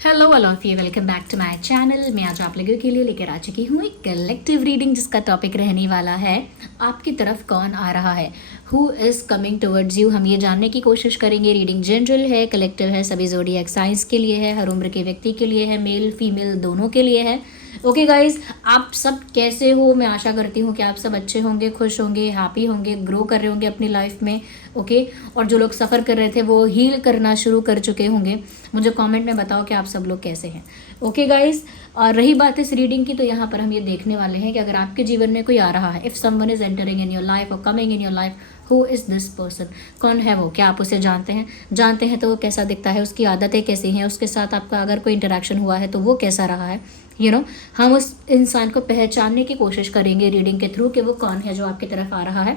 Hello all of you, welcome back to my channel. मैं आज आप लोगों के लिए लेकर आ चुकी हूँ एक कलेक्टिव रीडिंग जिसका टॉपिक रहने वाला है आपकी तरफ कौन आ रहा है, who is coming towards you. हम ये जानने की कोशिश करेंगे। रीडिंग जनरल है, कलेक्टिव है, सभी ज़ोडिएक साइंस के लिए है, हर उम्र के व्यक्ति के लिए है, मेल फीमेल दोनों के लिए है। ओके गाइज, आप सब कैसे हो? मैं आशा करती हूँ कि आप सब अच्छे होंगे, खुश होंगे, हैप्पी होंगे, ग्रो कर रहे होंगे अपनी लाइफ में। ओके, और जो लोग सफ़र कर रहे थे वो हील करना शुरू कर चुके होंगे। मुझे कमेंट में बताओ कि आप सब लोग कैसे हैं। ओके गाइज, और रही बात इस रीडिंग की, तो यहाँ पर हम ये देखने वाले हैं कि अगर आपके जीवन में कोई आ रहा है, if someone is entering in your life और coming in your life, who is this person? कौन है वो? क्या आप उसे जानते हैं? जानते हैं तो वो कैसा दिखता है, उसकी आदतें कैसी हैं, उसके साथ आपका अगर कोई इंटरेक्शन हुआ है तो वो कैसा रहा है। हम उस इंसान को पहचानने की कोशिश करेंगे रीडिंग के थ्रू कि वो कौन है जो आपकी तरफ आ रहा है।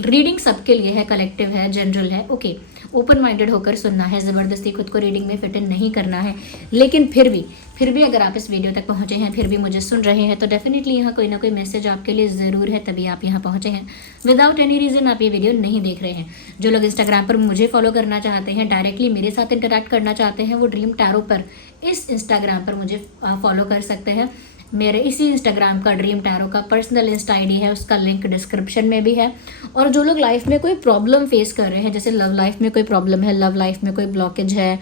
रीडिंग सबके लिए है, कलेक्टिव है, जनरल है। ओके, ओपन माइंडेड होकर सुनना है, ज़बरदस्ती खुद को रीडिंग में फिट इन नहीं करना है। लेकिन फिर भी अगर आप इस वीडियो तक पहुंचे हैं, फिर भी मुझे सुन रहे हैं, तो डेफिनेटली यहाँ कोई ना कोई मैसेज आपके लिए ज़रूर है, तभी आप यहाँ पहुंचे हैं। विदाउट एनी रीज़न आप ये वीडियो नहीं देख रहे हैं। जो लोग इंस्टाग्राम पर मुझे फॉलो करना चाहते हैं, डायरेक्टली मेरे साथ इंटरेक्ट करना चाहते हैं, वो ड्रीम टैरो पर इस इंस्टाग्राम पर मुझे फॉलो कर सकते हैं। मेरे इसी इंस्टाग्राम का ड्रीम टैरो का पर्सनल इंस्टा आईडी है, उसका लिंक डिस्क्रिप्शन में भी है। और जो लोग लाइफ में कोई प्रॉब्लम फेस कर रहे हैं, जैसे लव लाइफ में कोई प्रॉब्लम है, लव लाइफ में कोई ब्लॉकेज है,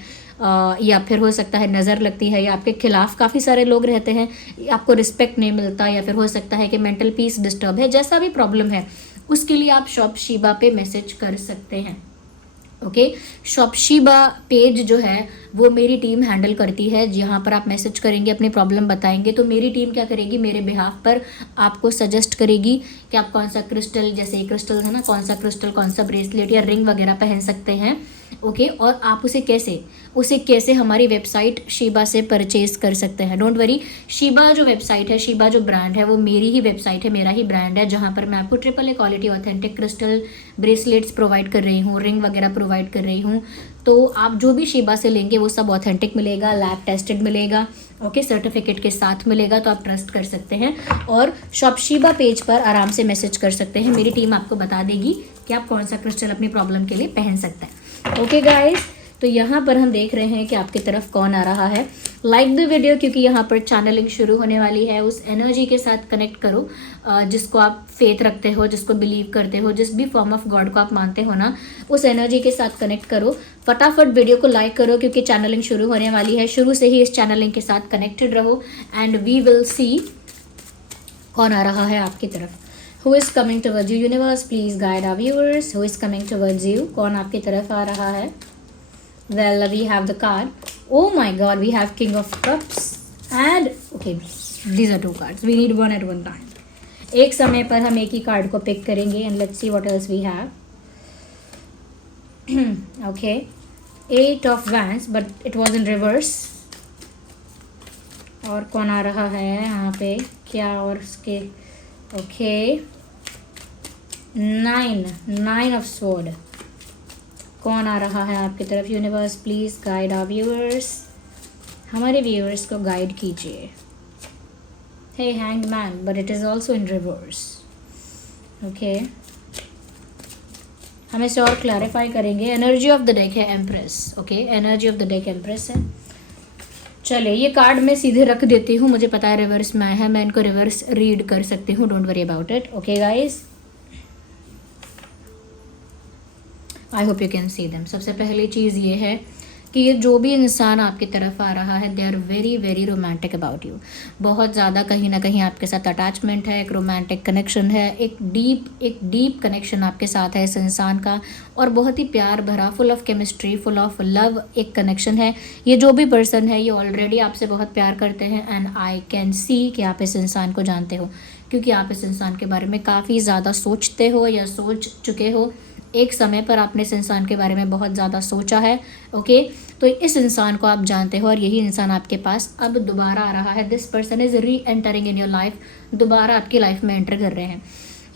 या फिर हो सकता है नज़र लगती है, या आपके खिलाफ काफ़ी सारे लोग रहते हैं, आपको रिस्पेक्ट नहीं मिलता, या फिर हो सकता है कि मेंटल पीस डिस्टर्ब है, जैसा भी प्रॉब्लम है उसके लिए आप शॉप शीबा पे मैसेज कर सकते हैं। ओके, शॉप शीबा पेज जो है वो मेरी टीम हैंडल करती है। जहाँ पर आप मैसेज करेंगे, अपनी प्रॉब्लम बताएंगे, तो मेरी टीम क्या करेगी, मेरे बिहाफ पर आपको सजेस्ट करेगी कि आप कौन सा क्रिस्टल, जैसे ये क्रिस्टल है ना, कौन सा क्रिस्टल, कौन सा ब्रेसलेट या रिंग वगैरह पहन सकते हैं। ओके, और आप उसे कैसे हमारी वेबसाइट शीबा से परचेज कर सकते हैं। डोंट वरी, शीबा जो वेबसाइट है, शीबा जो ब्रांड है, वो मेरी ही वेबसाइट है, मेरा ही ब्रांड है, जहाँ पर मैं आपको triple A quality authentic crystal bracelets provide कर रही हूँ, रिंग वगैरह प्रोवाइड कर रही हूँ। तो आप जो भी शीबा से लेंगे वो सब ऑथेंटिक मिलेगा, लैब टेस्टेड मिलेगा, ओके, सर्टिफिकेट के साथ मिलेगा, तो आप ट्रस्ट कर सकते हैं। और शॉप शीबा पेज पर आराम से मैसेज कर सकते हैं, मेरी टीम आपको बता देगी कि आप कौन सा क्रिस्टल अपनी प्रॉब्लम के लिए पहन सकते हैं। ओके गाइस, तो यहाँ पर हम देख रहे हैं कि आपकी तरफ कौन आ रहा है। लाइक द वीडियो, क्योंकि यहाँ पर चैनलिंग शुरू होने वाली है। उस एनर्जी के साथ कनेक्ट करो जिसको आप फेथ रखते हो, जिसको बिलीव करते हो, जिस भी फॉर्म ऑफ गॉड को आप मानते हो ना, उस एनर्जी के साथ कनेक्ट करो। फटाफट वीडियो को लाइक करो, क्योंकि चैनलिंग शुरू होने वाली है। शुरू से ही इस चैनलिंग के साथ कनेक्टेड रहो एंड वी विल सी कौन आ रहा है आपकी तरफ। Who is coming towards you? Universe, please guide our viewers. Who is coming towards you? कौन आपकी तरफ आ रहा है? Well, we have the card. Oh my God, we have King of Cups and okay, these are two cards. We need one at one time. एक समय पर हम एक ही कार्ड को पिक करेंगे and let's see what else we have. Okay, 8 of Wands, but it was in reverse. और कौन आ रहा है यहाँ पे? क्या और उसके ओके, 9 ऑफ स्वॉर्ड। कौन आ रहा है आपकी तरफ? Universe, please guide our viewers, हमारे व्यूअर्स को गाइड कीजिए। हे hanged man, but it is also in reverse. Okay, हम इसे और क्लैरिफाई करेंगे। एनर्जी ऑफ द डेक है empress. Okay, energy of the deck empress है। चले, ये कार्ड मैं सीधे रख देती हूँ, मुझे पता है रिवर्स में है, मैं इनको रिवर्स रीड कर सकती हूँ, don't worry about it. Okay guys, I hope you can see them. सबसे पहली चीज़ ये है कि ये जो भी इंसान आपकी तरफ आ रहा है, they are very very romantic about you. बहुत ज़्यादा कहीं ना कहीं आपके साथ अटैचमेंट है, एक रोमांटिक कनेक्शन है, एक डीप कनेक्शन आपके साथ है इस इंसान का, और बहुत ही प्यार भरा, full of chemistry, full of love एक कनेक्शन है। ये जो भी पर्सन है, ये ऑलरेडी आपसे बहुत प्यार करते हैं एंड आई कैन सी कि आप इस इंसान को जानते हो, क्योंकि आप इस इंसान के बारे में काफ़ी ज़्यादा सोचते हो या सोच चुके हो। एक समय पर आपने इस इंसान के बारे में बहुत ज़्यादा सोचा है। ओके, तो इस इंसान को आप जानते हो और यही इंसान आपके पास अब दोबारा आ रहा है। दिस पर्सन इज़ री एंटरिंग इन योर लाइफ, दोबारा आपकी लाइफ में एंटर कर रहे हैं।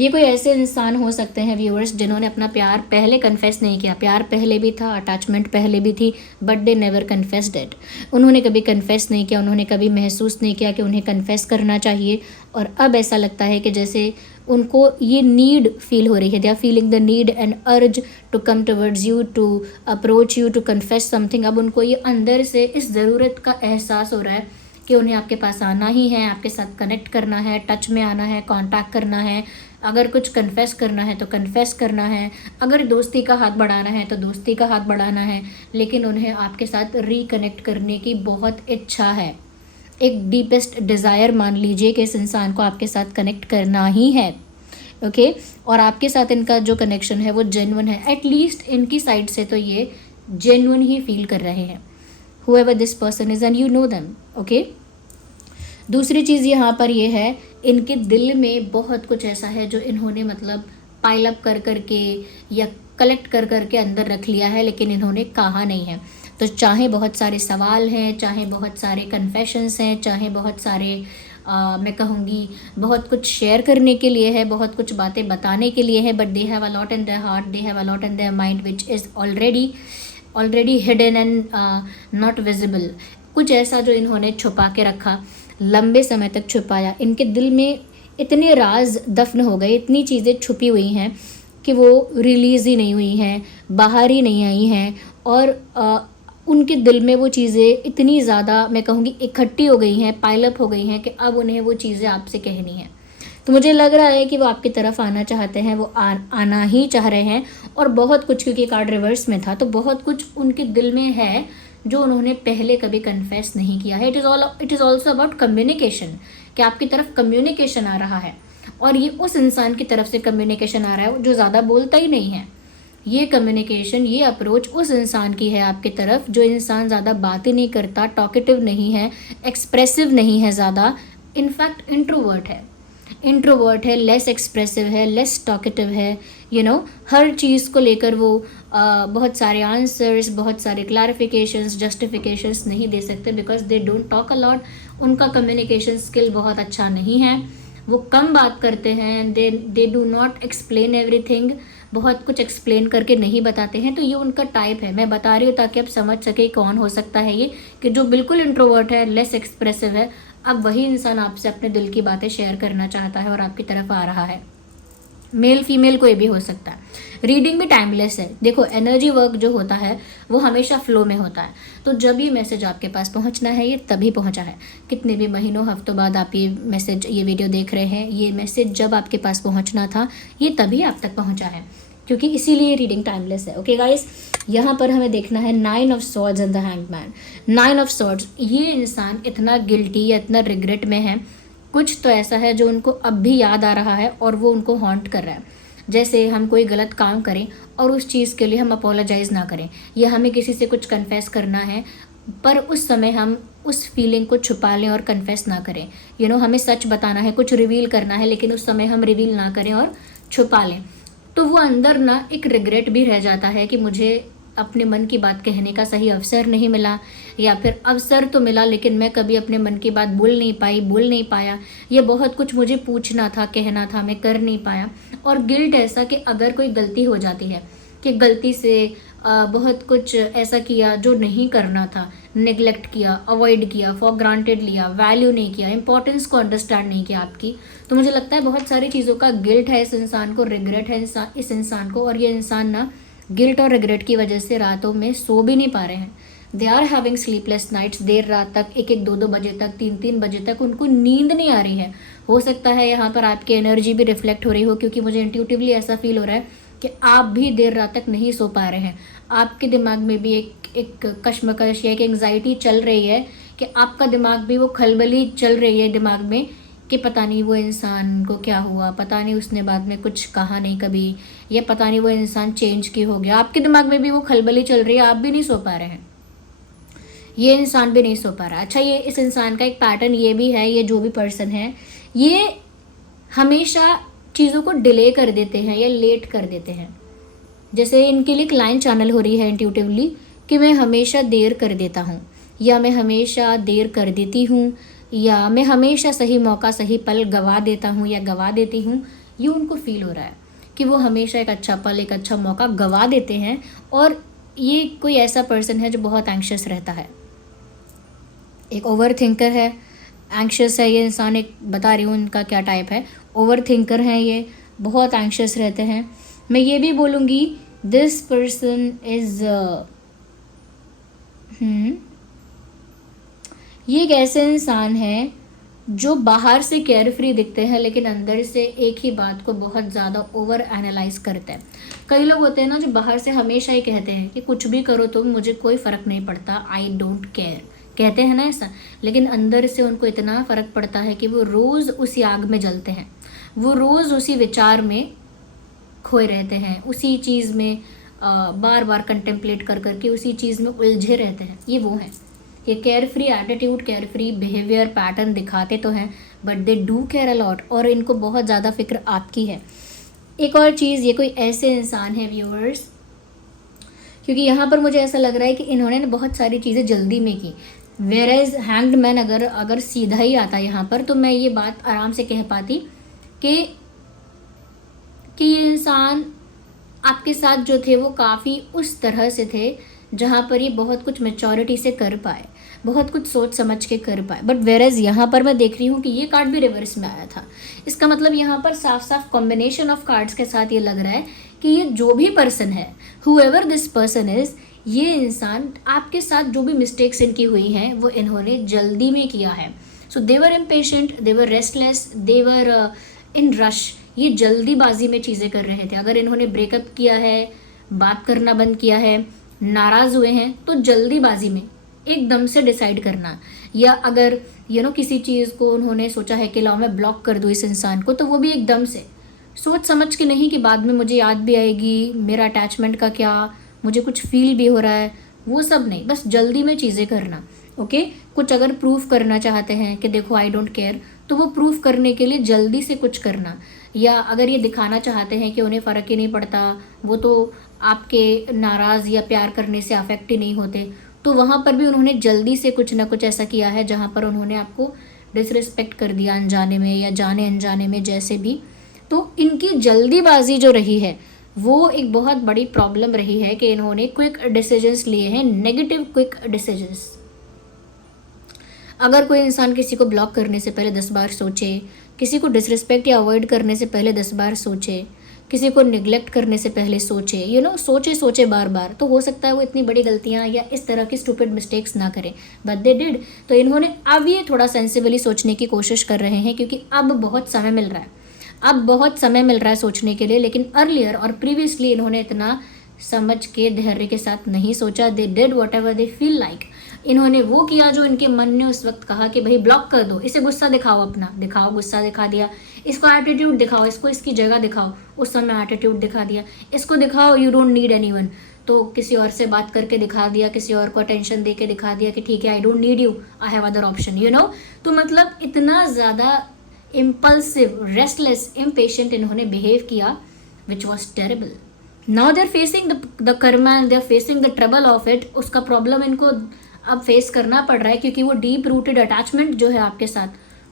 ये कोई ऐसे इंसान हो सकते हैं व्यूअर्स जिन्होंने अपना प्यार पहले कन्फेस नहीं किया। प्यार पहले भी था, अटैचमेंट पहले भी थी, but they never confessed it. उन्होंने कभी कन्फेस नहीं किया, उन्होंने कभी महसूस नहीं किया कि उन्हें कन्फेस करना चाहिए। और अब ऐसा लगता है कि जैसे उनको ये नीड फील हो रही है, they are feeling the need and urge to come towards you, to approach you, to confess something. अब उनको ये अंदर से इस ज़रूरत का एहसास हो रहा है कि उन्हें आपके पास आना ही है, आपके साथ कनेक्ट करना है, टच में आना है, कांटेक्ट करना है, अगर कुछ कन्फेस करना है तो कन्फेस करना है, अगर दोस्ती का हाथ बढ़ाना है तो दोस्ती का हाथ बढ़ाना है, लेकिन उन्हें आपके साथ रिकनेक्ट करने की बहुत इच्छा है। एक डीपेस्ट डिज़ायर मान लीजिए कि इस इंसान को आपके साथ कनेक्ट करना ही है, ओके और आपके साथ इनका जो कनेक्शन है वो जेन्युइन है, एटलीस्ट इनकी साइड से तो ये जेन्युइन ही फील कर रहे हैं, whoever this person is and you know them, okay। दूसरी चीज़ यहाँ पर ये है, इनके दिल में बहुत कुछ ऐसा है जो इन्होंने मतलब पाइल अप कर कर के या कलेक्ट कर कर के अंदर रख लिया है, लेकिन इन्होंने कहा नहीं है। तो चाहे बहुत सारे सवाल हैं, चाहे बहुत सारे कन्फेशंस हैं, चाहे बहुत सारे मैं कहूँगी बहुत कुछ शेयर करने के लिए है, बहुत कुछ बातें बताने के लिए है, but they have a lot in their heart, they have a lot in their mind which is already hidden and not visible. कुछ ऐसा जो इन्होंने छुपा के रखा, लंबे समय तक छुपाया, इनके दिल में इतने राज दफन हो गए, इतनी चीज़ें छुपी हुई हैं कि वो रिलीज़ ही नहीं हुई हैं, बाहर ही नहीं आई हैं, और उनके दिल में वो चीज़ें इतनी ज़्यादा मैं कहूँगी इकट्ठी हो गई हैं, पाइलअप हो गई हैं कि अब उन्हें वो चीज़ें आपसे कहनी हैं। तो मुझे लग रहा है कि वो आपकी तरफ आना चाहते हैं, वो आना ही चाह रहे हैं, और बहुत कुछ, क्योंकि कार्ड रिवर्स में था तो बहुत कुछ उनके दिल में है जो उन्होंने पहले कभी कन्फेस नहीं किया है। It is also about communication, कि आपकी तरफ कम्युनिकेशन आ रहा है, और ये उस इंसान की तरफ से कम्युनिकेशन आ रहा है जो ज़्यादा बोलता ही नहीं है। ये कम्युनिकेशन, ये अप्रोच उस इंसान की है आपकी तरफ, जो इंसान ज़्यादा बातें नहीं करता, टॉकेटिव नहीं है, एक्सप्रेसिव नहीं है ज़्यादा, इनफैक्ट इंट्रोवर्ट है, लेस एक्सप्रेसिव है, लेस टॉकेटिव है, हर चीज़ को लेकर वो बहुत सारे आंसर्स, बहुत सारे क्लैरिफिकेशंस, जस्टिफिकेशंस नहीं दे सकते, because they don't talk a lot. उनका कम्युनिकेशन स्किल बहुत अच्छा नहीं है, वो कम बात करते हैं, they do not explain everything, बहुत कुछ एक्सप्लेन करके नहीं बताते हैं। तो ये उनका टाइप है, मैं बता रही हूँ ताकि आप समझ सके कौन हो सकता है ये, कि जो बिल्कुल इंट्रोवर्ट है, लेस एक्सप्रेसिव है, अब वही इंसान आपसे अपने दिल की बातें शेयर करना चाहता है और आपकी तरफ आ रहा है। मेल फीमेल कोई भी हो सकता है। रीडिंग भी टाइमलेस है। देखो, एनर्जी वर्क जो होता है वो हमेशा फ्लो में होता है, तो जब ये मैसेज आपके पास पहुंचना है ये तभी पहुंचा है। कितने भी महीनों हफ्तों बाद आप ये वीडियो देख रहे हैं, ये मैसेज जब आपके पास पहुंचना था ये तभी आप तक पहुंचा है, क्योंकि इसीलिए रीडिंग टाइमलेस है। ओके गाइस, यहाँ पर हमें देखना है 9 of swords and the hanged man. 9 of swords, ये इंसान इतना गिल्टी या इतना रिग्रेट में है, कुछ तो ऐसा है जो उनको अब भी याद आ रहा है और वो उनको हॉन्ट कर रहा है। जैसे हम कोई गलत काम करें और उस चीज़ के लिए हम अपोलोजाइज़ ना करें, या हमें किसी से कुछ कन्फेस करना है पर उस समय हम उस फीलिंग को छुपा लें और कन्फेस ना करें। हमें सच बताना है, कुछ रिवील करना है, लेकिन उस समय हम रिवील ना करें और छुपा लें, तो वो अंदर ना एक रिग्रेट भी रह जाता है कि मुझे अपने मन की बात कहने का सही अवसर नहीं मिला, या फिर अवसर तो मिला लेकिन मैं कभी अपने मन की बात बोल नहीं पाया, ये बहुत कुछ मुझे पूछना था, कहना था, मैं कर नहीं पाया। और गिल्ट ऐसा कि अगर कोई गलती हो जाती है, कि गलती से बहुत कुछ ऐसा किया जो नहीं करना था, नेग्लेक्ट किया, अवॉइड किया, फॉर ग्रांटेड लिया, वैल्यू नहीं किया, इंपॉर्टेंस को अंडरस्टैंड नहीं किया आपकी, तो मुझे लगता है बहुत सारी चीज़ों का गिल्ट है इस इंसान को, रिग्रेट है इस इंसान को, और ये इंसान ना गिल्ट और रिग्रेट की वजह से रातों में सो भी नहीं पा रहे हैं। They are having sleepless nights, देर रात तक, 1-1, 2-2 बजे तक, 3-3 बजे तक उनको नींद नहीं आ रही है। हो सकता है यहाँ पर आपकी एनर्जी भी रिफ्लेक्ट हो रही हो, क्योंकि मुझे इंट्यूटिवली ऐसा फील हो रहा है कि आप भी देर रात तक नहीं सो पा रहे हैं। आपके दिमाग में भी एक कश्मकश या एक एंग्जाइटी चल रही है, कि आपका दिमाग भी वो खलबली चल रही है दिमाग में, कि पता नहीं वो इंसान को क्या हुआ, पता नहीं उसने बाद में कुछ कहा नहीं कभी, या पता नहीं वो इंसान चेंज क्यों हो गया। आपके दिमाग में भी वो खलबली चल रही है, आप भी नहीं सो पा रहे हैं, ये इंसान भी नहीं सो पा रहा। अच्छा, ये इस इंसान का एक पैटर्न ये भी है, ये जो भी पर्सन है ये हमेशा चीज़ों को डिले कर देते हैं या लेट कर देते हैं। जैसे इनके लिए एक लाइन चैनल हो रही है इंट्यूटिवली, कि मैं हमेशा देर कर देता हूँ, या मैं हमेशा देर कर देती हूँ, या मैं हमेशा सही मौका, सही पल गवा देता हूँ या गवा देती हूँ। ये उनको फील हो रहा है कि वो हमेशा एक अच्छा पल, एक अच्छा मौका गवा देते हैं, और ये कोई ऐसा पर्सन है जो बहुत एंग्शियस रहता है, एक ओवर थिंकर है, एंग्शियस है ये इंसान। एक बता रही हूँ इनका क्या टाइप है, ओवर थिंकर हैं, ये बहुत एंग्शियस रहते हैं। मैं ये भी बोलूँगी दिस पर्सन इज़ ये एक ऐसे इंसान है जो बाहर से केयर फ्री दिखते हैं लेकिन अंदर से एक ही बात को बहुत ज़्यादा ओवर एनालाइज करते हैं। कई लोग होते हैं ना जो बाहर से हमेशा ही कहते हैं कि कुछ भी करो तुम, मुझे कोई फ़र्क नहीं पड़ता, आई डोंट केयर, कहते हैं ना ऐसा, लेकिन अंदर से उनको इतना फ़र्क पड़ता है कि वो रोज़ उसी आग में जलते हैं, वो रोज़ उसी विचार में खोए रहते हैं, उसी चीज़ में बार बार कंटेम्पलेट कर करके उसी चीज़ में उलझे रहते हैं। ये वो हैं, ये care free attitude, care free behaviour pattern दिखाते तो हैं but they do care a lot, और इनको बहुत ज़्यादा फिक्र आपकी है। एक और चीज़, ये कोई ऐसे इंसान है व्यूअर्स, क्योंकि यहाँ पर मुझे ऐसा लग रहा है कि इन्होंने ना बहुत सारी चीज़ें जल्दी में की। वेयर एज हैंग्ड मैन अगर सीधा ही आता यहाँ पर तो मैं ये बात आराम से कह पाती कि ये इंसान आपके साथ जो थे वो काफ़ी उस तरह से थे जहाँ पर ये बहुत कुछ मैच्योरिटी से कर पाए, बहुत कुछ सोच समझ के कर पाए। बट वेरेज यहाँ पर मैं देख रही हूँ कि ये कार्ड भी रिवर्स में आया था। इसका मतलब यहाँ पर साफ साफ कॉम्बिनेशन ऑफ कार्ड्स के साथ ये लग रहा है कि ये जो भी पर्सन है, हुएवर दिस पर्सन इज़, ये इंसान आपके साथ जो भी मिस्टेक्स इनकी हुई हैं वो इन्होंने जल्दी में किया है। So they're impatient, they're restless, they're in rush, ये जल्दीबाजी में चीज़ें कर रहे थे। अगर इन्होंने ब्रेकअप किया है, बात करना बंद किया है, नाराज़ हुए हैं, तो जल्दीबाजी में एकदम से डिसाइड करना, या अगर किसी चीज़ को उन्होंने सोचा है कि लाओ मैं ब्लॉक कर दूँ इस इंसान को, तो वो भी एकदम से सोच समझ के नहीं कि बाद में मुझे याद भी आएगी मेरा अटैचमेंट का क्या, मुझे कुछ फील भी हो रहा है, वो सब नहीं, बस जल्दी में चीज़ें करना। ओके, कुछ अगर प्रूफ करना चाहते हैं कि देखो आई डोंट केयर, तो वो प्रूफ करने के लिए जल्दी से कुछ करना, या अगर ये दिखाना चाहते हैं कि उन्हें फ़र्क ही नहीं पड़ता, वो तो आपके नाराज़ या प्यार करने से अफेक्ट ही नहीं होते, तो वहाँ पर भी उन्होंने जल्दी से कुछ ना कुछ ऐसा किया है जहाँ पर उन्होंने आपको डिसरिस्पेक्ट कर दिया अनजाने में या जाने अनजाने में, जैसे भी। तो इनकी जल्दीबाजी जो रही है वो एक बहुत बड़ी प्रॉब्लम रही है कि इन्होंने क्विक डिसीजंस लिए हैं, नेगेटिव क्विक डिसीजंस। अगर कोई इंसान किसी को ब्लॉक करने से पहले 10 बार सोचे, किसी को डिसरिस्पेक्ट या अवॉइड करने से पहले 10 बार सोचे, किसी को निगलेक्ट करने से पहले सोचे, सोचे बार बार, तो हो सकता है वो इतनी बड़ी गलतियां या इस तरह की स्टूपिड मिस्टेक्स ना करें, बट दे डिड। तो इन्होंने अब ये थोड़ा सेंसिबली सोचने की कोशिश कर रहे हैं, क्योंकि अब बहुत समय मिल रहा है, अब बहुत समय मिल रहा है सोचने के लिए। लेकिन अर्लियर और प्रीवियसली इन्होंने इतना समझ के धैर्य के साथ नहीं सोचा। They did what ever they feel like, इन्होंने वो किया जो इनके मन ने उस वक्त कहा कि भाई ब्लॉक कर दो, इसे गुस्सा दिखाओ, अपना दिखाओ, गुस्सा दिखा दिया, इसको एटीट्यूड दिखाओ, इसको इसकी जगह दिखाओ, उस समय एटीट्यूड दिखा दिया, इसको दिखाओ यू डोंट नीड एनीवन, तो किसी और से बात करके दिखा दिया, किसी और को अटेंशन दे के दिखा दिया कि ठीक है I don't need you, I have other option. तो मतलब इतना ज़्यादा इम्पल्सिव, रेस्टलेस, इम्पेशेंट इन्होंने बिहेव किया, which was terrible. Now they are facing the karma and they are facing the trouble of it. उसका प्रॉब्लम इनको अब फेस करना पड़ रहा है, क्योंकि वो डीप रूटेड अटैचमेंट जो है आपके साथ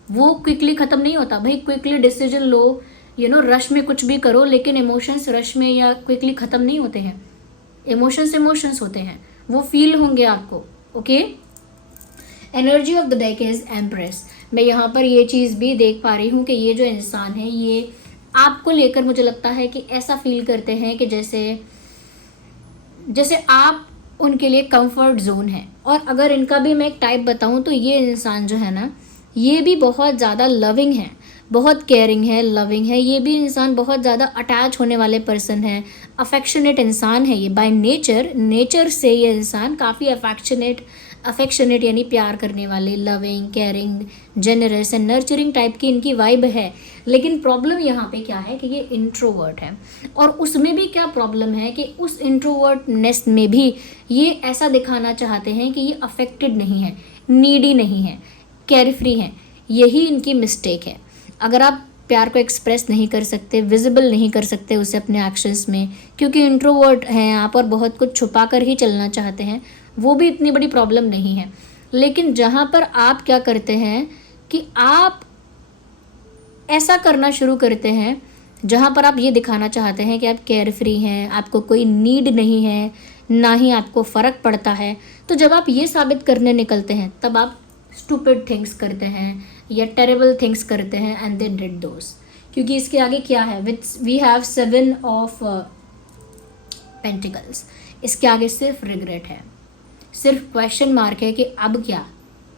वो क्विकली ख़त्म नहीं होता। भाई क्विकली डिसीजन लो, रश में कुछ भी करो, लेकिन इमोशंस रश में या क्विकली ख़त्म नहीं होते हैं। इमोशंस होते हैं, वो फील होंगे आपको। Okay, energy of the deck is empress. मैं यहाँ पर ये चीज़ भी देख पा रही हूँ कि ये जो इंसान है ये आपको लेकर मुझे लगता है कि ऐसा फील करते हैं कि जैसे आप उनके लिए कंफर्ट जोन है। और अगर इनका भी मैं एक टाइप बताऊं तो ये इंसान जो है ना, ये भी बहुत ज़्यादा लविंग है, बहुत केयरिंग है, लविंग है। ये भी इंसान बहुत ज़्यादा अटैच होने वाले पर्सन है, अफेक्शनेट इंसान है ये बाय नेचर से। ये इंसान काफ़ी अफेक्शनेट यानी प्यार करने वाले, loving, caring, generous and nurturing type की इनकी वाइब है। लेकिन प्रॉब्लम यहाँ पे क्या है कि ये इंट्रोवर्ट है, और उसमें भी क्या प्रॉब्लम है कि उस इंट्रोवर्टनेस में भी ये ऐसा दिखाना चाहते हैं कि ये अफेक्टेड नहीं है, नीडी नहीं है, केयरफ्री हैं। यही इनकी मिस्टेक है। अगर आप प्यार को एक्सप्रेस नहीं कर सकते, विजिबल नहीं कर सकते उसे अपने एक्शंस में, क्योंकि इंट्रोवर्ट हैं आप और बहुत कुछ छुपा कर ही चलना चाहते हैं, वो भी इतनी बड़ी प्रॉब्लम नहीं है। लेकिन जहाँ पर आप क्या करते हैं कि आप ऐसा करना शुरू करते हैं जहाँ पर आप ये दिखाना चाहते हैं कि आप केयर फ्री हैं, आपको कोई नीड नहीं है, ना ही आपको फ़र्क पड़ता है, तो जब आप ये साबित करने निकलते हैं तब आप स्टूपिड थिंग्स करते हैं या टेरेबल थिंग्स करते हैं, एंड दे डिड दोस। क्योंकि इसके आगे क्या है, which we have 7 of pentacles, इसके आगे सिर्फ रिग्रेट है, सिर्फ क्वेश्चन मार्क है कि अब क्या,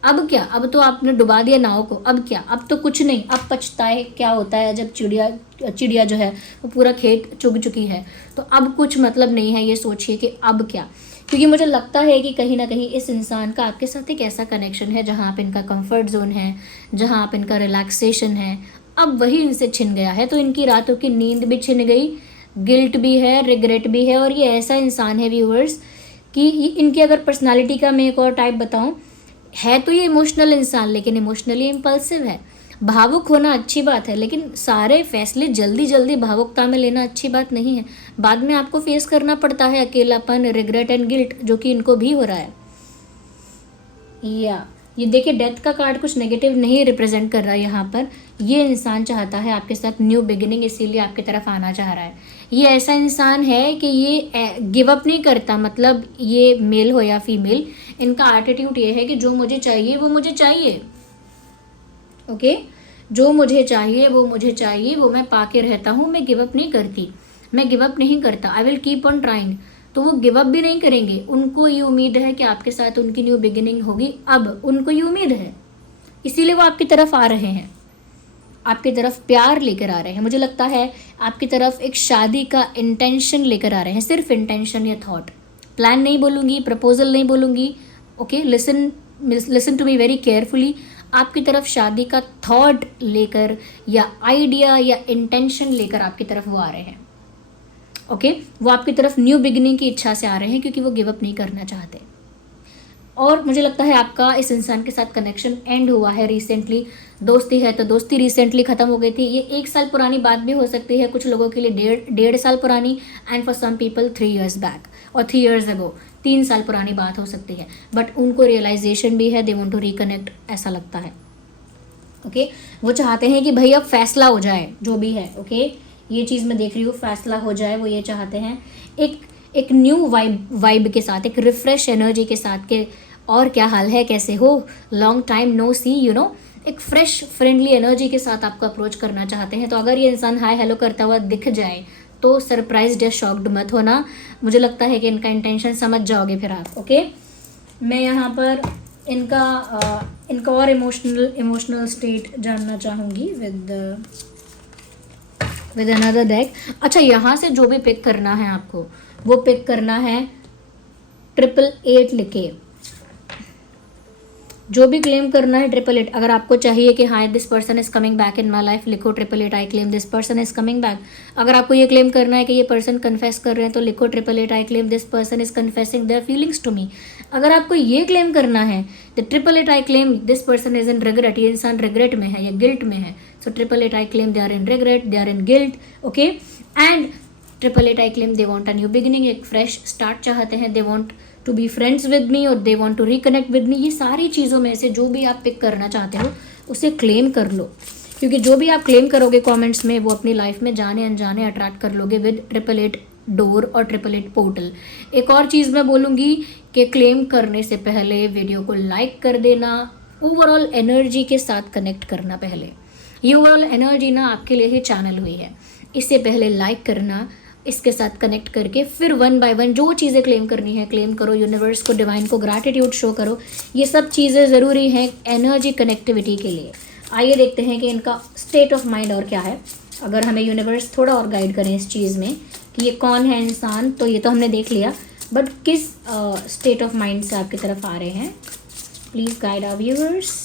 अब क्या, अब तो आपने डुबा दिया नाव को, अब क्या, अब तो कुछ नहीं, अब पछताए क्या होता है जब चिड़िया जो है वो पूरा खेत चुग चुकी है, तो अब कुछ मतलब नहीं है ये सोचिए कि अब क्या। क्योंकि मुझे लगता है कि कहीं ना कहीं इस इंसान का आपके साथ एक ऐसा कनेक्शन है जहाँ आप इनका कंफर्ट जोन है, जहाँ आप इनका रिलैक्सेशन है, अब वही इनसे छिन गया है, तो इनकी रातों की नींद भी छिन गई, गिल्ट भी है, रिग्रेट भी है। और ये ऐसा इंसान है व्यूअर्स कि इनकी अगर पर्सनालिटी का मैं एक और टाइप बताऊँ, है तो ये इमोशनल इंसान लेकिन इमोशनली इम्पल्सिव है। भावुक होना अच्छी बात है, लेकिन सारे फैसले जल्दी जल्दी भावुकता में लेना अच्छी बात नहीं है। बाद में आपको फेस करना पड़ता है अकेलापन, रिग्रेट एंड गिल्ट, जो कि इनको भी हो रहा है। या ये देखिए, डेथ का कार्ड कुछ नेगेटिव नहीं रिप्रेजेंट कर रहा है यहाँ पर। ये इंसान चाहता है आपके साथ न्यू बिगिनिंग, इसीलिए आपकी तरफ आना चाह रहा है। ये ऐसा इंसान है कि ये गिव अप नहीं करता, मतलब ये मेल हो या फीमेल, इनका एटीट्यूड ये है कि जो मुझे चाहिए वो मुझे चाहिए। ओके, जो मुझे चाहिए वो मुझे चाहिए, वो मैं पाके रहता हूँ, मैं गिव अप नहीं करती, मैं गिव अप नहीं करता, I will keep on trying. तो वो गिव अप भी नहीं करेंगे, उनको ये उम्मीद है कि आपके साथ उनकी न्यू बिगिनिंग होगी, अब उनको ये उम्मीद है, इसीलिए वो आपकी तरफ आ रहे हैं, आपकी तरफ प्यार लेकर आ रहे हैं। मुझे लगता है आपकी तरफ एक शादी का इंटेंशन लेकर आ रहे हैं, सिर्फ इंटेंशन या थॉट, प्लान नहीं बोलूँगी, प्रपोजल नहीं बोलूँगी। Okay, listen to me very carefully. आपकी तरफ शादी का थॉट लेकर या आइडिया या इंटेंशन लेकर आपकी तरफ वो आ रहे हैं। ओके, वो आपकी तरफ न्यू बिगिनिंग की इच्छा से आ रहे हैं, क्योंकि वो गिव अप नहीं करना चाहते। और मुझे लगता है आपका इस इंसान के साथ कनेक्शन एंड हुआ है रिसेंटली। दोस्ती है तो दोस्ती रिसेंटली ख़त्म हो गई थी। ये 1 साल पुरानी बात भी हो सकती है, कुछ लोगों के लिए डेढ़ साल पुरानी, and for some people 3 years back और 3 years ago, 3 साल पुरानी बात हो सकती है। बट उनको रियलाइजेशन भी है, दे वांट टू रिकनेक्ट, ऐसा लगता है। ओके, वो चाहते हैं कि भाई अब फैसला हो जाए जो भी है। ओके, ये चीज़ मैं देख रही हूँ, फैसला हो जाए, वो ये चाहते हैं एक न्यू वाइब के साथ, एक रिफ्रेश एनर्जी के साथ के और क्या हाल है, कैसे हो, long time no see, you know, एक फ्रेश फ्रेंडली एनर्जी के साथ आपको अप्रोच करना चाहते हैं। तो अगर ये इंसान हाय हेलो करता हुआ दिख जाए तो सरप्राइज्ड या शॉक्ड मत होना, मुझे लगता है कि इनका इंटेंशन समझ जाओगे फिर आप। ओके, मैं यहाँ पर इनका और इमोशनल स्टेट जानना चाहूँगी विद अनदर डेक। अच्छा, यहाँ से जो भी पिक करना है आपको, वो पिक करना है 888 लिखे, जो भी क्लेम करना है 888। अगर आपको चाहिए कि हाँ this person is coming back in my life, लिखो 888 I claim this person is coming back. अगर आपको ये क्लेम करना है कि ये पर्सन कन्फेस कर रहे हैं, तो लिखो 888 I claim this person is confessing their feelings to me. अगर आपको ये क्लेम करना है तो 888 I claim this person is in regret, ये इंसान रिग्रेट में है या गिल्ट में है, so 888 I claim they are in regret, they are in guilt. Okay, and 888 I claim they want a new beginning, एक फ्रेश स्टार्ट चाहते हैं, they want to be friends with me और they want to reconnect with me. ये सारी चीज़ों में से जो भी आप पिक करना चाहते हो उसे क्लेम कर लो, क्योंकि जो भी आप क्लेम करोगे कमेंट्स में, वो अपनी लाइफ में जाने अनजाने अट्रैक्ट कर लोगे विद 888 डोर और 888 पोर्टल। एक और चीज़ मैं बोलूँगी कि क्लेम करने से पहले वीडियो को लाइक कर देना, ओवरऑल एनर्जी के साथ कनेक्ट करना पहले। ये ओवरऑल एनर्जी ना आपके लिए ही चैनल हुई है, इससे पहले लाइक करना, इसके साथ कनेक्ट करके फिर 1 by 1 जो चीज़ें क्लेम करनी है क्लेम करो, यूनिवर्स को, डिवाइन को ग्रैटिट्यूड शो करो। ये सब चीज़ें ज़रूरी हैं एनर्जी कनेक्टिविटी के लिए। आइए देखते हैं कि इनका स्टेट ऑफ माइंड और क्या है। अगर हमें यूनिवर्स थोड़ा और गाइड करें इस चीज़ में कि ये कौन है इंसान, तो ये तो हमने देख लिया, बट किस स्टेट ऑफ माइंड से आपकी तरफ आ रहे हैं, please guide our viewers.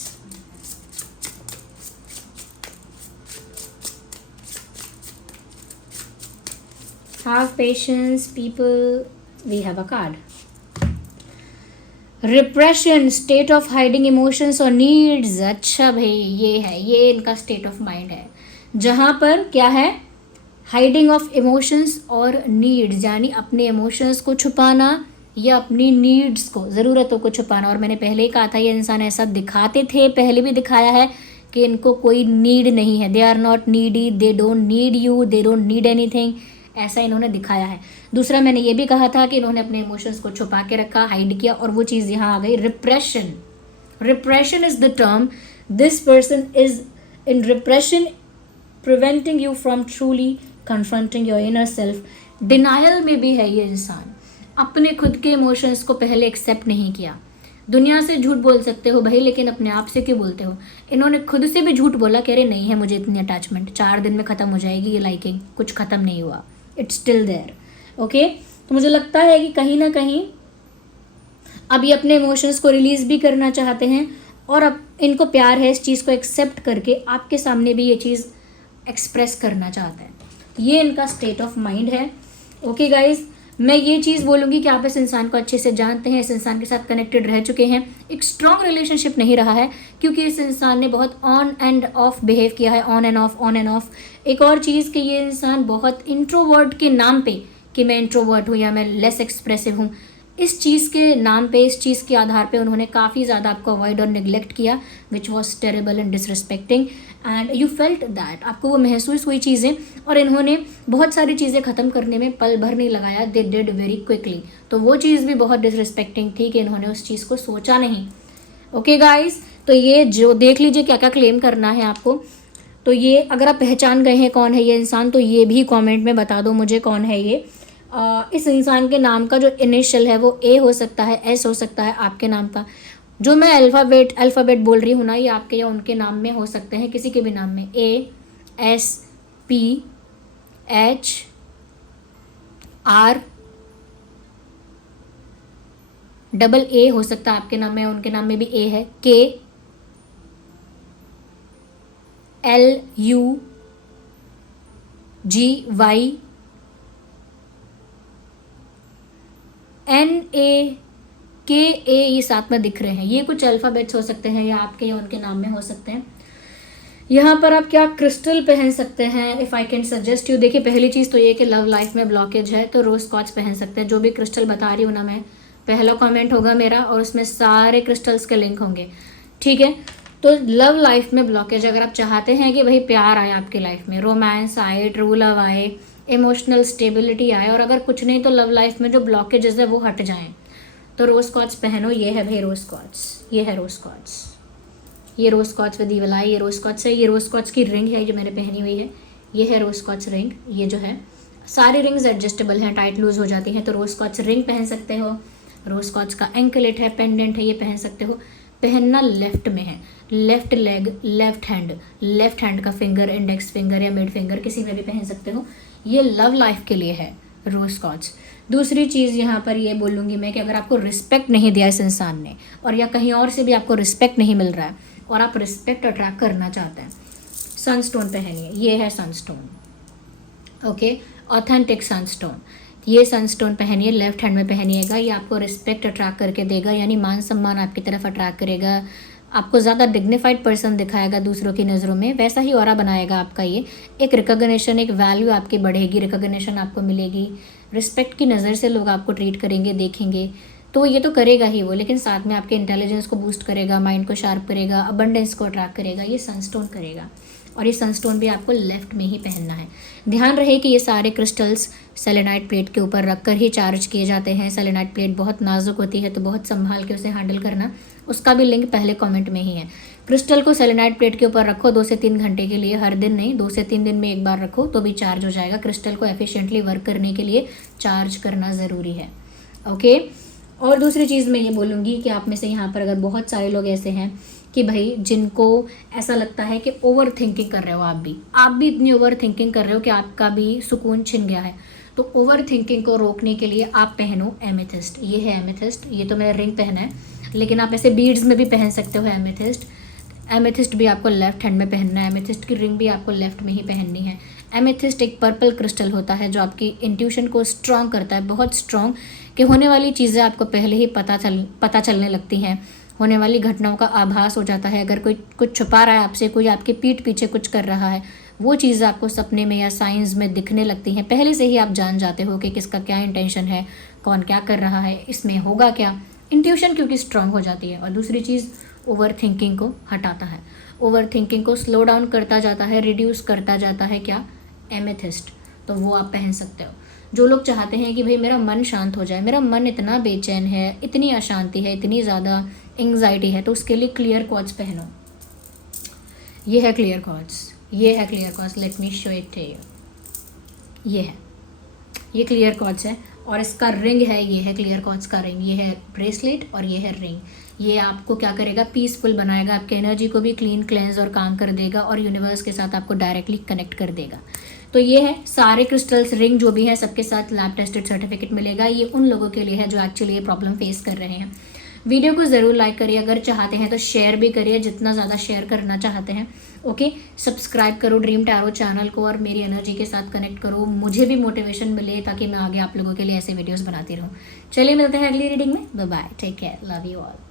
Have patience, people. We have a card. Repression, state of hiding emotions or needs. अच्छा भाई, ये है, ये इनका स्टेट ऑफ माइंड है, जहाँ पर क्या है, हाइडिंग ऑफ इमोशंस और नीड्स, यानी अपने इमोशंस को छुपाना या अपनी नीड्स को, ज़रूरतों को छुपाना। और मैंने पहले ही कहा था ये इंसान ऐसा दिखाते थे, पहले भी दिखाया है कि इनको कोई नीड नहीं है, they are not needy, they don't need you, they don't need anything, ऐसा इन्होंने दिखाया है। दूसरा, मैंने ये भी कहा था कि इन्होंने अपने इमोशंस को छुपा के रखा, हाइड किया, और वो चीज़ यहाँ आ गई, repression. Repression is the term, this person is in repression preventing you from truly confronting your inner self. Denial में भी है ये इंसान, अपने खुद के इमोशंस को पहले एक्सेप्ट नहीं किया। दुनिया से झूठ बोल सकते हो भाई, लेकिन अपने आप से क्यों बोलते हो? इन्होंने खुद से भी झूठ बोला कि अरे नहीं है मुझे इतनी अटैचमेंट, 4 दिन में ख़त्म हो जाएगी ये लाइकिंग, कुछ ख़त्म नहीं हुआ, इट्स स्टिल देयर। ओके, तो मुझे लगता है कि कहीं ना कहीं अब ये अपने इमोशंस को रिलीज़ भी करना चाहते हैं, और अब इनको प्यार है इस चीज़ को एक्सेप्ट करके आपके सामने भी ये चीज़ एक्सप्रेस करना चाहते हैं। ये इनका स्टेट ऑफ माइंड है। ओके गाइज, मैं ये चीज़ बोलूँगी कि आप इस इंसान को अच्छे से जानते हैं, इस इंसान के साथ कनेक्टेड रह चुके हैं। एक स्ट्रॉन्ग रिलेशनशिप नहीं रहा है, क्योंकि इस इंसान ने बहुत ऑन एंड ऑफ बिहेव किया है, on end of, on end of. एक और चीज़ कि ये इंसान बहुत इंट्रोवर्ट के नाम पे, कि मैं इंट्रोवर्ट हूँ या मैं लेस एक्सप्रेसिव हूँ, इस चीज़ के नाम पे, इस चीज़ के आधार पे उन्होंने काफ़ी ज़्यादा आपको अवॉइड और निगलेक्ट किया, which was terrible and disrespecting, and you felt that. आपको वो महसूस हुई चीज़ें, और इन्होंने बहुत सारी चीज़ें ख़त्म करने में पल भर नहीं लगाया, दे डिड वेरी क्विकली। तो वो चीज़ भी बहुत डिसरिस्पेक्टिंग थी कि इन्होंने उस चीज़ को सोचा नहीं। ओके गाइस, तो ये जो देख लीजिए क्या क्या क्लेम करना है आपको। तो ये अगर आप पहचान गए हैं कौन है ये इंसान, तो ये भी कमेंट में बता दो मुझे कौन है ये। इस इंसान के नाम का जो इनिशियल है वो ए हो सकता है, एस हो सकता है आपके नाम का। जो मैं अल्फ़ाबेट बोल रही हूँ ना, ये आपके या उनके नाम में हो सकते हैं, किसी के भी नाम में। A, S, P, H, R, double A हो सकता है आपके नाम में, उनके नाम में भी ए है। K, L, U, G, Y, N, A, K, A, ये साथ में दिख रहे हैं। ये कुछ अल्फ़ाबेट्स हो सकते हैं, या आपके या उनके नाम में हो सकते हैं। यहाँ पर आप क्या क्रिस्टल पहन सकते हैं, if I can suggest you. देखिए, पहली चीज़ तो ये कि लव लाइफ में ब्लॉकेज है, तो रोज़ क्वार्ट्ज पहन सकते हैं। जो भी क्रिस्टल बता रही हूँ ना मैं, पहला कमेंट होगा मेरा और उसमें सारे क्रिस्टल्स के लिंक होंगे, ठीक है। तो लव लाइफ में ब्लॉकेज, अगर आप चाहते हैं कि भाई प्यार आए आपकी लाइफ में, रोमांस आए, ट्रू लव आए, इमोशनल स्टेबिलिटी आए, और अगर कुछ नहीं तो लव लाइफ में जो ब्लॉकेजेस है वो हट जाएं, तो रोज़ क्वार्ट्ज पहनो। ये है भाई रोज़ क्वार्ट्ज, ये है रोज़ क्वार्ट्ज, ये रोज़ क्वार्ट्ज विद ईवल आई, ये रोज़ क्वार्ट्ज है। ये रोज़ क्वार्ट्ज की रिंग है जो मैंने पहनी हुई है, ये है रोज़ क्वार्ट्ज रिंग। ये जो है, सारी रिंग्स एडजस्टेबल हैं, टाइट लूज हो जाती हैं, तो रोज़ क्वार्ट्ज रिंग पहन सकते हो। रोज़ क्वार्ट्ज का एंकलेट है, पेंडेंट है, ये पहन सकते हो। पहनना लेफ्ट में है, लेफ्ट लेग, लेफ्ट हैंड का फिंगर, इंडेक्स फिंगर या मिड फिंगर, किसी में भी पहन सकते हो। ये लव लाइफ के लिए है रोज़ क्वार्ट्ज। दूसरी चीज़ यहाँ पर ये बोलूँगी मैं कि अगर आपको रिस्पेक्ट नहीं दिया इस इंसान ने, और या कहीं और से भी आपको रिस्पेक्ट नहीं मिल रहा है और आप रिस्पेक्ट अट्रैक्ट करना चाहते हैं, सनस्टोन पहनिए। ये है सनस्टोन, ओके, ऑथेंटिक सनस्टोन। ये सनस्टोन पहनिए, लेफ्ट हैंड में पहनिएगा। ये आपको रिस्पेक्ट अट्रैक्ट करके देगा, यानी मान सम्मान आपकी तरफ अट्रैक्ट करेगा, आपको ज़्यादा डिग्निफाइड पर्सन दिखाएगा दूसरों की नज़रों में, वैसा ही ऑरा बनाएगा आपका। ये एक रिकॉग्निशन, एक वैल्यू आपकी बढ़ेगी, रिकॉग्निशन आपको मिलेगी, रिस्पेक्ट की नज़र से लोग आपको ट्रीट करेंगे, देखेंगे, तो ये तो करेगा ही वो, लेकिन साथ में आपके इंटेलिजेंस को बूस्ट करेगा, माइंड को शार्प करेगा, अबंडेंस को अट्रैक्ट करेगा, ये सनस्टोन करेगा। और ये सनस्टोन भी आपको लेफ्ट में ही पहनना है। ध्यान रहे कि ये सारे क्रिस्टल्स सेलेनाइट प्लेट के ऊपर रखकर ही चार्ज किए जाते हैं। सेलेनाइट प्लेट बहुत नाजुक होती है, तो बहुत संभाल के उसे हैंडल करना। उसका भी लिंक पहले कमेंट में ही है। क्रिस्टल को सेलेनाइट प्लेट के ऊपर रखो 2 से 3 घंटे के लिए, हर दिन नहीं, 2 से 3 दिन में एक बार रखो तो भी चार्ज हो जाएगा। क्रिस्टल को एफिशिएंटली वर्क करने के लिए चार्ज करना ज़रूरी है, ओके। और दूसरी चीज़ मैं ये बोलूँगी कि आप में से यहाँ पर अगर बहुत सारे लोग ऐसे हैं कि भाई जिनको ऐसा लगता है कि ओवर थिंकिंग कर रहे हो, आप भी इतनी ओवर थिंकिंग कर रहे हो कि आपका भी सुकून छिन गया है, तो ओवर थिंकिंग को रोकने के लिए आप पहनो एमेथिस्ट। ये है एमेथिस्ट, ये तो मैंने रिंग पहना है, लेकिन आप ऐसे बीड्स में भी पहन सकते हो एमेथिस्ट। एमेथिस्ट भी आपको लेफ्ट हैंड में पहनना है, एमेथिस्ट की रिंग भी आपको लेफ्ट में ही पहननी है। एमेथिस्ट एक पर्पल क्रिस्टल होता है जो आपकी इंट्यूशन को स्ट्रॉन्ग करता है, बहुत स्ट्रॉन्ग, कि होने वाली चीज़ें आपको पहले ही पता चलने लगती हैं, होने वाली घटनाओं का आभास हो जाता है। अगर कोई कुछ छुपा रहा है आपसे, कोई आपके पीठ पीछे कुछ कर रहा है, वो चीज़ें आपको सपने में या साइंस में दिखने लगती हैं। पहले से ही आप जान जाते हो कि किसका क्या इंटेंशन है, कौन क्या कर रहा है, इसमें होगा क्या। इंट्यूशन क्योंकि स्ट्रांग हो जाती है। और दूसरी चीज़, ओवर थिंकिंग को हटाता है, ओवर थिंकिंग को स्लो डाउन करता जाता है, रिड्यूस करता जाता है क्या, एमेथिस्ट। तो वो आप पहन सकते हो। जो लोग चाहते हैं कि भाई मेरा मन शांत हो जाए, मेरा मन इतना बेचैन है, इतनी अशांति है, इतनी ज़्यादा एंग्जाइटी है, तो उसके लिए क्लियर क्वार्ट्ज पहनो। ये है क्लियर क्वार्ट्ज, ये है clear quartz, let me show it to you. ये है, ये क्लियर कॉर्ड्स है और इसका रिंग है, ये है क्लियर कॉर्ड्स का रिंग, ये है ब्रेसलेट और ये है रिंग। ये आपको क्या करेगा, पीसफुल बनाएगा, आपके एनर्जी को भी क्लीन क्लेंस और काम कर देगा और यूनिवर्स के साथ आपको डायरेक्टली कनेक्ट कर देगा। तो ये है सारे क्रिस्टल्स, रिंग जो भी है सबके साथ लैब टेस्टेड सर्टिफिकेट मिलेगा। ये उन लोगों के लिए है जो एक्चुअली ये प्रॉब्लम फेस कर रहे हैं। वीडियो को ज़रूर लाइक करिए, अगर चाहते हैं तो शेयर भी करिए जितना ज़्यादा शेयर करना चाहते हैं। ओके, सब्सक्राइब करो ड्रीम टैरो चैनल को और मेरी एनर्जी के साथ कनेक्ट करो, मुझे भी मोटिवेशन मिले ताकि मैं आगे आप लोगों के लिए ऐसे वीडियोस बनाती रहूँ। चलिए मिलते हैं अगली रीडिंग में, bye bye, take care, love you all.